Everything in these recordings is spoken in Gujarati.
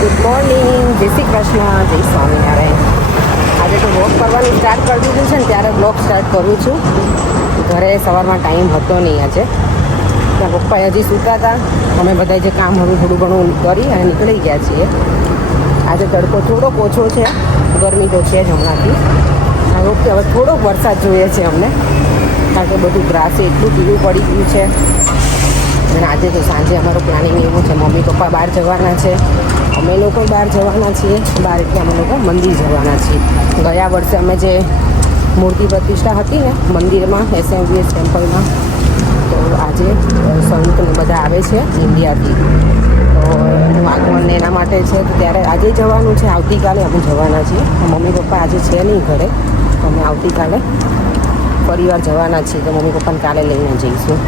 ગુડ મોર્નિંગ, જય શ્રી કૃષ્ણ, જય સ્વામિનારાયણ. આજે તો વોક કરવાનું સ્ટાર્ટ કરી દીધું છે ને ત્યારે બ્લોગ સ્ટાર્ટ કરું છું. ઘરે સવારમાં ટાઈમ હતો નહીં આજે. ત્યાં પપ્પા હજી સૂતા હતા. અમે બધા જે કામ હતું થોડું ઘણું કરી અને નીકળી ગયા છીએ. આજે તડકો થોડોક ઓછો છે, ગરમી તો છે જ હમણાંથી. હવે થોડોક વરસાદ જોઈએ છે અમને, કારણ કે બધું ગ્રાસે એટલું પીળું પડી ગયું છે. અને આજે તો સાંજે અમારું પ્લાનિંગ એવું છે, મમ્મી પપ્પા બહાર જવાના છે, અમે લોકો બહાર જવાના છીએ. બહાર એટલે અમે લોકો મંદિર જવાના છીએ. ગયા વર્ષે અમે જે મૂર્તિ પ્રતિષ્ઠા હતી ને મંદિરમાં, SMVS ટેમ્પલમાં, તો આજે સંતને બધા આવે છે ઇન્ડિયાથી, તો એનું આગમન એના માટે છે. તો ત્યારે આજે જવાનું છે, આવતીકાલે અમે જવાના છીએ. મમ્મી પપ્પા આજે છે નહીં ઘરે, તો અમે આવતીકાલે પરિવાર જવાના છીએ. તો મમ્મી પપ્પાને કાલે લઈને જઈશું.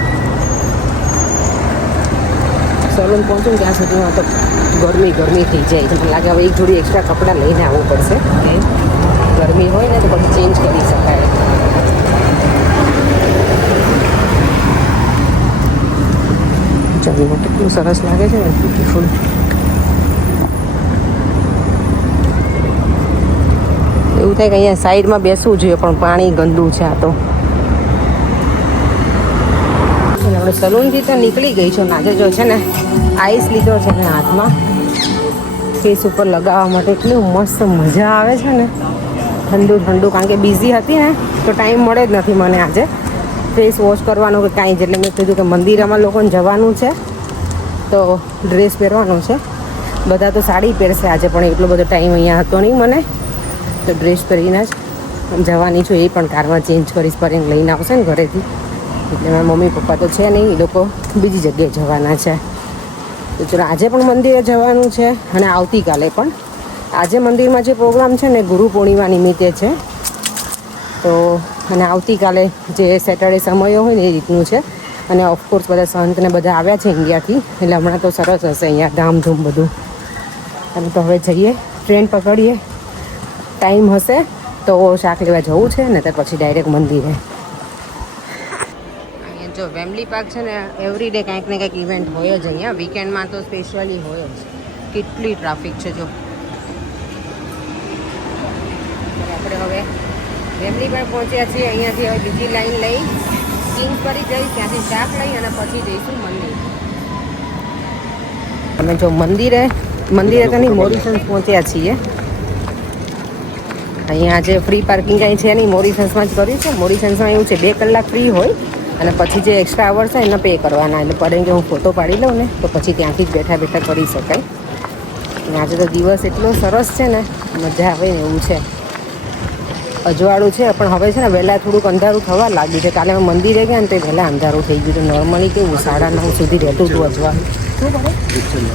સલૂન પહોંચું ત્યાં સુધીમાં તો ગરમી થઈ જાય. તો મને લાગે હવે એક જોડી એક્સ્ટ્રા કપડાં લઈને આવવું પડશે. ગરમી હોય ને તો પછી ચેન્જ કરી શકાય. ચાલો, કેટલું સરસ લાગે છે ને, બ્યુટીફુલ. એવું થાય કે અહીંયા સાઈડમાં બેસવું જોઈએ, પણ પાણી ગંદુ છે આ તો. આપણે સલૂનથી તો નીકળી ગઈ છું. આજે જો છે ને આઈસ લીધો છે ને હાથમાં, ફેસ ઉપર લગાવવા માટે. એટલું મસ્ત મજા આવે છે ને, ઠંડુ ઠંડુ. કારણ કે બિઝી હતી ને તો ટાઈમ મળે જ નથી મને આજે ફેસ વોશ કરવાનો કે કાંઈ જ. એટલે મેં કીધું કે મંદિરમાં લોકોને જવાનું છે તો ડ્રેસ પહેરવાનો છે. બધા તો સાડી પહેરશે આજે, પણ એટલો બધો ટાઈમ અહીંયા હતો નહીં મને, તો ડ્રેસ પહેરીને જ જવાની છું. એ પણ કારમાં ચેન્જ કરીશ, પરેંગ લઈને આવશે ને ઘરેથી. એટલે મારા મમ્મી પપ્પા તો છે નહીં, એ લોકો બીજી જગ્યાએ જવાના છે. તો ચલો, આજે પણ મંદિરે જવાનું છે અને આવતીકાલે પણ. આજે મંદિરમાં જે પ્રોગ્રામ છે ને ગુરુ પૂર્ણિમા નિમિત્તે છે, તો અને આવતીકાલે જે સેટરડે સમય હોય ને એ રીતનું છે. અને ઓફકોર્સ બધા સંતને બધા આવ્યા છે ઇન્ડિયાથી, એટલે હમણાં તો સરસ હશે અહીંયા ધામધૂમ બધું. અને તો હવે જઈએ, ટ્રેન પકડીએ. ટાઈમ હશે તો શાક લેવા જવું છે ને, તો પછી ડાયરેક્ટ મંદિરે. જો વેમ્બલી પાર્ક છે ને, એવરી ડે કાંઈક ને કંઈક ઇવેન્ટ હોય જ અહીંયા. વીકેન્ડમાં તો સ્પેશિયલી હોય જ. કેટલી ટ્રાફિક છે જો. આપણે હવે વેમ્બલી પાર્ક પહોંચ્યા છીએ. અહીંયાથી હવે બીજી લાઈન લઈ કિંગ કરી જઈશ, ત્યાંથી શાક લઈ અને પછી જઈશું મંદિર. અમે જો મંદિરે તો નહીં, મોરિસન્સ પહોંચ્યા છીએ. અહીંયા આજે ફ્રી પાર્કિંગ કાંઈ છે નહીં, મોરિસન્સમાં જ કર્યું છે. મોરિસન્સમાં એવું છે 2 કલાક ફ્રી હોય અને પછી જે એક્સ્ટ્રા અવર્સ હોય એને પે કરવાના. એટલે પડે કે હું ફોટો પાડી લઉં ને તો પછી ત્યાંથી જ બેઠા કરી શકાય. અને આજે તો દિવસ એટલો સરસ છે ને, મજા આવે ને એવું છે. અજવાળું છે પણ હવે છે ને વહેલા થોડુંક અંધારું થવા લાગ્યું છે. કાલે અમે મંદિરે ગયા ને તો વહેલા અંધારું થઈ ગયું હતું. નોર્મલી કેવું 9:30 સુધી રહેતું હતું અજવાળું. શું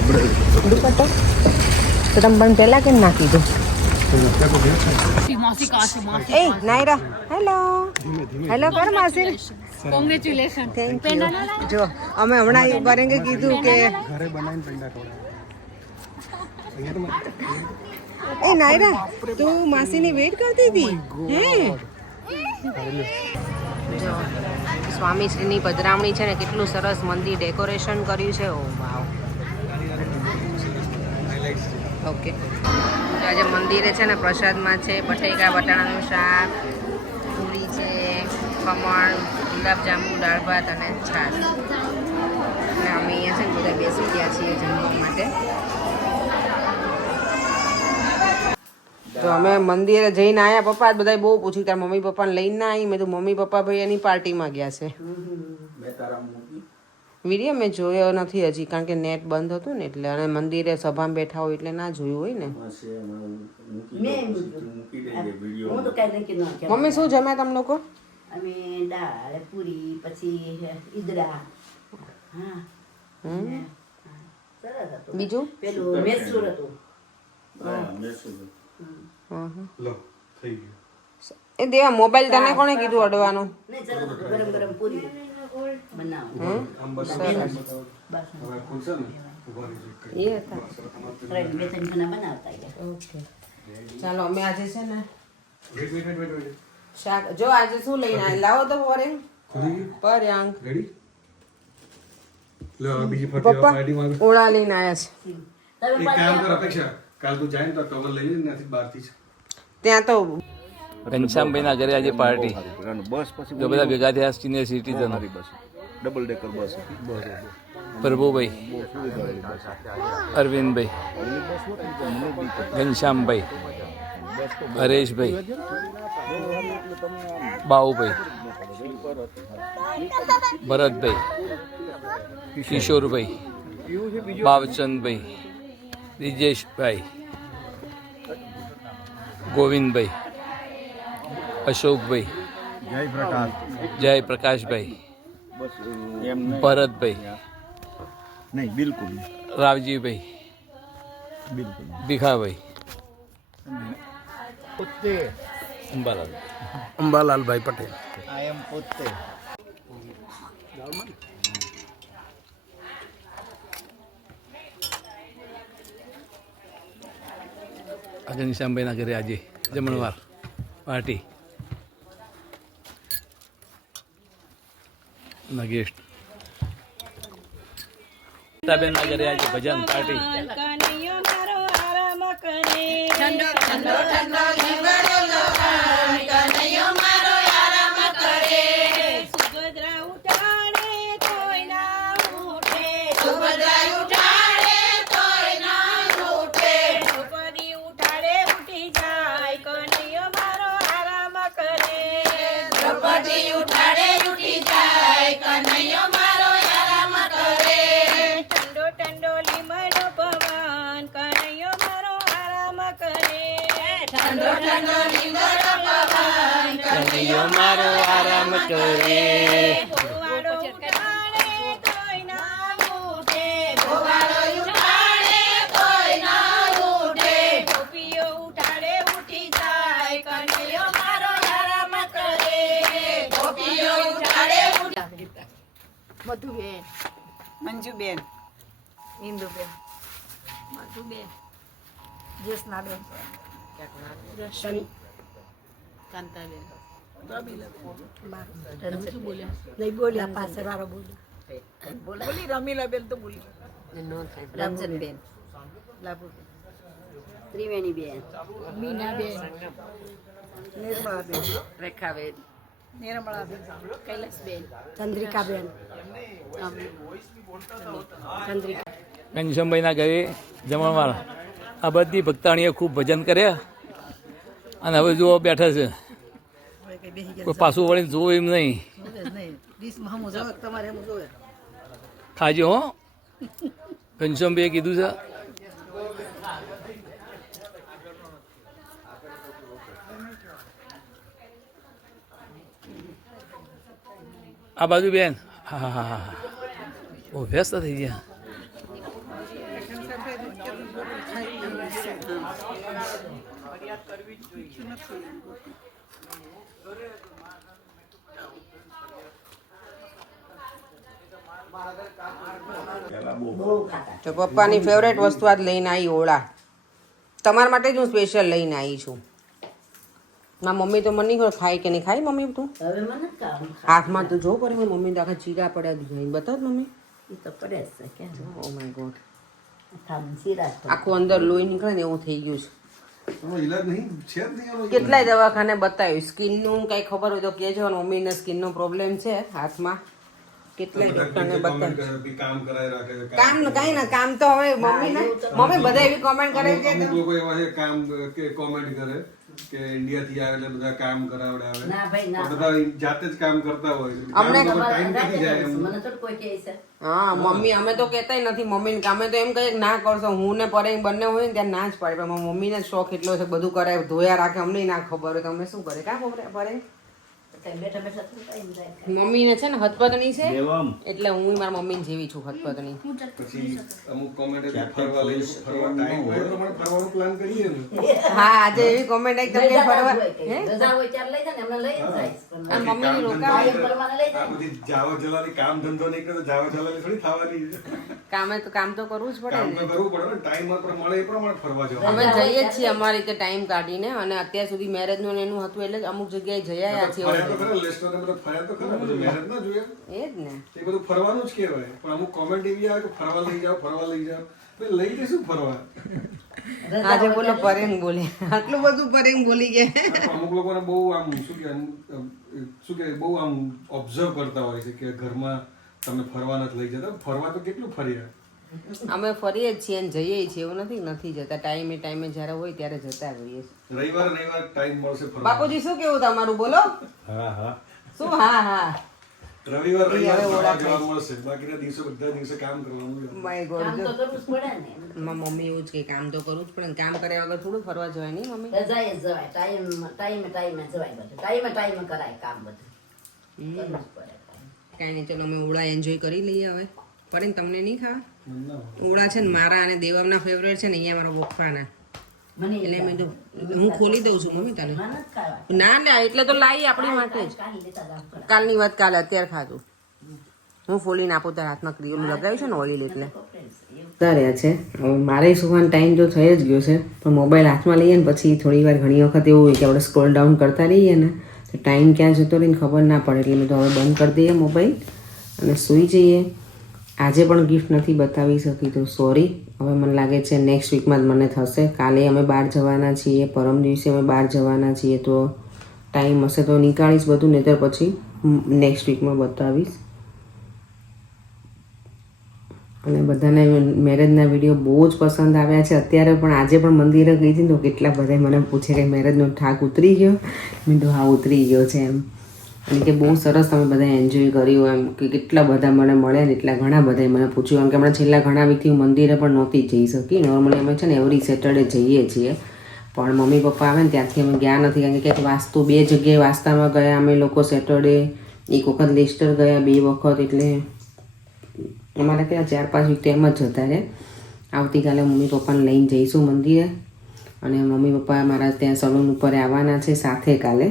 કરે દુપટ્ટો તો તમે પણ પહેલાં કેમ ના કીધું? એ નાયરા, હેલો કર માસી. કોંગ્રેચ્યુલેશન. Thank you. જો અમે હમણાં બરેંગે કીધું કે એ નાયરા તું માસીની વેઇટ કરતી હતી હે? જો સ્વામીશ્રીની પધરામણી છે ને, કેટલું સરસ મંદિર ડેકોરેશન કર્યું છે. ઓ વાવ. ઓકે, આજે મંદિરે છે ને પ્રસાદમાં છે બટેકા બટાણાનું શાક, પૂરી છે, ખમણ, ગુલાબજાંબુ, દાળ ભાત અને છાશ. અને અમે અહીંયા છે ને બધા બેસી ગયા છીએ જમવા માટે. તો અમે મંદિરે જઈને આવ્યા. પપ્પા બધા બહુ પૂછ્યું તાર મમ્મી પપ્પાને લઈને ના આવી. મેં તો મમ્મી પપ્પા ભાઈ એની પાર્ટીમાં ગયા છે. વિડીયો મેં જોયો નથી હજી, કારણ કે નેટ બંધ હતું ને એટલે. અને મંદિરે સભામાં બેઠા હોય એટલે ના જોયું હોય ને. મમ્મી શું જમ્યા તમે લોકો? અમે દાળ પૂરી, પછી ઈદડા. સરસ હતું. બીજું પેલું મેસૂર હતું. એ દેવા મોબાઈલ તને કોણે કીધું અડવાનું? નહીં, સરસ હતું. ગરમ ગરમ પૂરી બનાવો. એ હતા. બે 3 ખાના બનાવતા ગયા. ઓકે, ચાલો અમે આજે છે ને શાક. જો આજે શું લઈને આવ્યા? લાવો તો પર્યાંક. પપ્પા ઓળા લઈને આવ્યા છે. તમે એક કામ કર અપેક્ષા, કાલ તું જાય ને તો ટવલ લઈ લે ત્યાંથી બહારથી જ. ત્યાં તો ઘનશ્યામભાઈના ઘરે આજે પાર્ટી. બસ પછી જો બધા ભેગા થયા સિનિયર સિટીઝન. બસ ડબલ ડેકર બસ પ્રભુભાઈ, અરવિંદભાઈ, ઘનશ્યામભાઈ, હરેશભાઈ, બાઉભાઈ, ભરતભાઈ, કિશોરભાઈ, બાવચંદભાઈ, બ્રિજેશભાઈ, ગોવિંદભાઈ, અશોકભાઈ, જય પ્રકાશભાઈ, ભરતભાઈ, નહીં બિલકુલ રાવજીભાઈ, બિલકુલ ભીખાભાઈ, પોતે અંબાલાલ, અંબાલાલભાઈ પટેલ. આઈ એમ પોતે ઘનશ્યામભાઈના ઘરે આજે જમણવાર પાર્ટી ના ગેસ્ટ. બેનના ઘરે આજે ભજન પાર્ટી. કનૈયો મારો આરામ કરે. મધુબેન, મંજુબેન, ઇન્દુબેન, મધુબેન, જ્યોત્સનાબેન, રશ્મિ, કાંતાબેન. નહીં બોલ્યા, પાછળ વાળો બોલી રમીલાબેન તો બોલી. રંજનબેન, લાભુબેન, ત્રિવેણીબેન, મીનાબેન, નિર્મળાબેન, રેખાબેન, નિર્મળાબેન, કૈલાસબેન, ચંદ્રિકાબેન, ચંદ્રિકા. ઘનશ્યામભાઈના ઘરે જમણવાર. આ બધી ભક્તાણીઓ ખૂબ ભજન કર્યા અને હવે જુઓ બેઠા છે. કોઈ પાછું વળીને જોવું એમ નહીં. ખાજો હો, ઘનશ્યામભાઈએ કીધું છે. આ બાજુ બેન, હા હા હા હા, બહુ વ્યસ્ત થઈ ગયા. તો પપ્પાની ફેવરેટ વસ્તુ આજ લઈને આવી ઓળા. તમારા માટે જ હું સ્પેશિયલ લઈને આવી છું. ના મમ્મી તો મને નહીં ખબર ખાય કે નહીં ખાય. મમ્મી તું હવે મને કામ હાથમાં તો જો પડે મમ્મી તો આખા ચીરા પડ્યા દીધા. બતાવ મમ્મી. એ તો પડે છે કે oh my God, Tham Siraj આખું અંદર લોહી નીકળે ને એવું થઈ ગયું છે. એનો ઈલાજ નહીં છે જ નહીં એનો. કેટલાય દવાખાને બતાવ્યું. સ્કિનનું કઈ ખબર હોય તો કહેજો. મમ્મીને સ્કિનનો પ્રોબ્લેમ છે હાથમાં. કેટલાય ડોક્ટરને comment બતાવ્યું. કરે કે કામ કરાય રાખે છે, કામ કઈ ના, કામ તો હવે મમ્મીને મમ્મી બધા એવી કોમેન્ટ કરે છે અમુક લોકો એવા છે કામ કે કોમેન્ટ કરે કે ઇન્ડિયાથી આવે એટલે બધા કામ કરાવડાવે. ના ભાઈ ના. પણ બધા જાતે જ કામ કરતા હોય. અમને કામ ટાઈમ નથી જાય એમ. મને તો કોઈ કહે છે હા મમ્મી અમે તો કહેતાય નથી મમ્મીને કામે તો એમ કહીએ કે ના કરશો. હું ને પરે બંને હોય ને ત્યાં ના જ પાડે. પણ મારી મમ્મીને જ શોખ એટલો છે બધું કરાય, ધોયા રાખે. અમને ના ખબર હોય તમે શું કરે. કા ખબર પરે બેઠા બેઠા તો ટાઈમ જાય. મમ્મીને છે ને હથપતણી છે દેવમ એટલે હું મારા મમ્મી જેવી છું હથપતણી. પછી અમુક કોમેન્ટ ફરવા લઈ ફરવા ટાઈમ હોય તો મને ફરવાનો પ્લાન કરીએ ને. હા આજે એવી કોમેન્ટ આવી તમને ફરવા હે રજા હોય ત્યારે લઈ જાય ને અમને લઈ જાય. આ મમ્મીની રોકાવા ફરવાને લઈ આ જાય. બધી જાવા જલાની કામ ધંધો નહીં કરે તો જાવા જલાની થોડી થવાની છે. કામ તો કરવું જ પડે કામ ને. તો કરવું પડે ને. ટાઈમ આપણે મળે એ પ્રમાણે ફરવા જવાનું. અમે જઈએ જ છીએ અમારી રીતે ટાઈમ કાઢીને. અને અત્યાર સુધી મેરેજ નું ને એનું હતું એટલે જ અમુક જગ્યાએ જઈ આવ્યા છીએ. ફર્યા તો ખરા, લેસ્ટર ને બધા ફર્યા તો ખરા, બધું મહેનત ના જોઈએ. એ જ ને. એ બધું ફરવાનું જ કહેવાય. પણ અમુક કોમેન્ટ એવી આવે કે ફરવા લઈ જાઓ, ફરવા લઈ જાઓ. ભાઈ લઈ જઈશું ફરવા. આજે બોલો પરેંગ બોલે, આટલું બધું પરેંગ બોલી ગયા. પણ અમુક લોકોને બહુ આમ શું કે બહુ આમ ઓબ્ઝર્વ કરતા હોય છે કે ઘરમાં તમે ફરવા નથી લઈ જતા. ફરવા તો કેટલું ફર્યા. અમે ફરીએ જ છીએ અને જઈએ છીએ, એવું નથી જતા. ટાઈમે જ્યારે હોય ત્યારે જતા રહીએ. રવિવાર ટાઈમ મળશે ફરવા. બાપુજી શું કેવું તમારું, બોલો. શું? હા રવિવાર ફરવા જવા મળશે. બાકીના દિવસો બધા દિવસે કામ કરવાનું. માય કામ ગોડ. તો કરવું જ પડે ને. મમ્મી એવું જ કે કામ તો કરવું જ પડે ને, કામ કર્યા વગર થોડું ફરવા જવાય નહીં મમ્મી. રજાએ જ જવાય, ટાઈમે જવાય બધું, ટાઈમે કરાય કામ બધું. કરવું જ પડે. કાંઈ નહીં, ચલો અમે ઓળા એન્જોય કરી લઈએ હવે. પરેંગ તમને નહીં ખાવા? ના. ઓળા છે ને મારા અને દેવમના ફેવરેટ છે ને, અહીંયા મારા બોફાના. મને એટલે મેં તો હું ખોલી દઉં છું મમ્મી તને. મને જ ખાવા. ના ના, એટલે તો લાવી આપણી માટે જ. કાઢી લેતા જાવ પડે. કાલની વાત કાલે, અત્યારે ખાધું. હું ફોલીને આપું તારા હાથમાં ક્રીમ લગાવ્યું છે ને ઓઇલ એટલે. રહ્યા છે હવે મારે સુવાનો ટાઈમ તો થઈ જ ગયો છે, પણ મોબાઈલ હાથમાં લઈએ ને પછી થોડી વાર ઘણી વખત એવું હોય કે આપણે સ્ક્રોલ ડાઉન કરતા રહીએ ને તો ટાઈમ ક્યાં જતો રહીને ખબર ના પડે. એટલે મેં તો હવે બંધ કરી દઈએ મોબાઈલ અને સૂઈ જઈએ. આજે પણ ગિફ્ટ નથી બતાવી શકી તો સોરી. હવે મને લાગે છે નેક્સ્ટ વીકમાં જ મને થશે. કાલે અમે બહાર જવાના છીએ, પરમ દિવસે અમે બહાર જવાના છીએ, તો ટાઈમ હશે તો નીકાળીશ બધું, નહીંતર પછી નેક્સ્ટ વીકમાં બતાવીશ. અને બધાને મેરેજના વિડીયો બહુ જ પસંદ આવ્યા છે. અત્યારે પણ આજે પણ મંદિરે ગઈ હતી તો કેટલા બધા મને પૂછે કે મેરેજનો થાક ઉતરી ગયો. મેં તો હા ઉતરી ગયો છે એમ. અને કે બહુ સરસ તમે બધા એન્જોય કર્યું એમ, કે કેટલા બધા મને મળ્યા ને એટલા ઘણા બધાએ મને પૂછ્યું. એમ કે હમણાં છેલ્લા ઘણા વીકથી હું મંદિરે પણ નહોતી જઈ શકી. નોર્મલી અમે છે ને એવરી સેટરડે જઈએ છીએ, પણ મમ્મી પપ્પા આવે ને ત્યાંથી અમે ગયા નથી. કારણ કે વાસ્તુ 2 જગ્યાએ વાસ્તામાં ગયા અમે લોકો સેટરડે, એક વખત લેસ્ટર ગયા 2 વખત. એટલે અમારા ત્યાં 4-5 વીક એમ જ જતા રહે. આવતીકાલે મમ્મી પપ્પાને લઈને જઈશું મંદિરે, અને મમ્મી પપ્પા મારા ત્યાં સલૂન ઉપર આવવાના છે સાથે કાલે.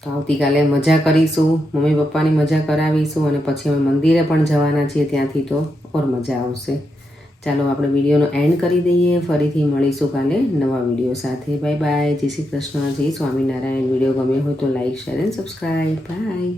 તો આવતીકાલે મજા કરીશું, મમ્મી પપ્પાની મજા કરાવીશું, અને પછી અમે મંદિરે પણ જવાના છીએ. ત્યાંથી તો ઓર મજા આવશે. ચાલો આપણે વિડીયોનો એન્ડ કરી દઈએ. ફરીથી મળીશું કાલે નવા વિડીયો સાથે. Bye bye. જય શ્રી કૃષ્ણ, જય સ્વામિનારાયણ. વિડીયો ગમ્યો હોય તો like, share and subscribe. By.